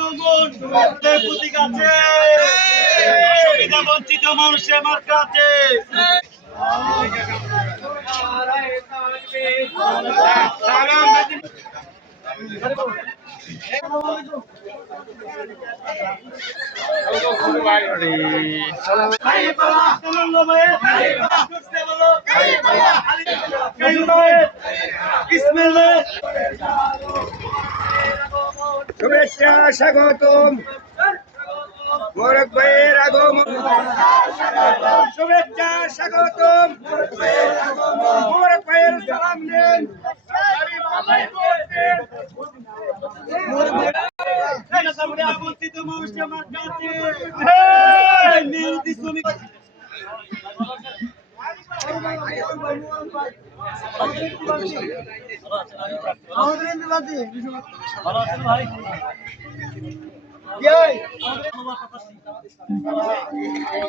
আগমন প্রতীক আছে, সুবিধা বঞ্চিত মানুষের মার্কা আছে। শুভেচ্ছা স্বাগতম মোরক ভাইয়ের আগমন, শুভেচ্ছা স্বাগতম মোরক ভাইয়ের সালাম নেন। ভাই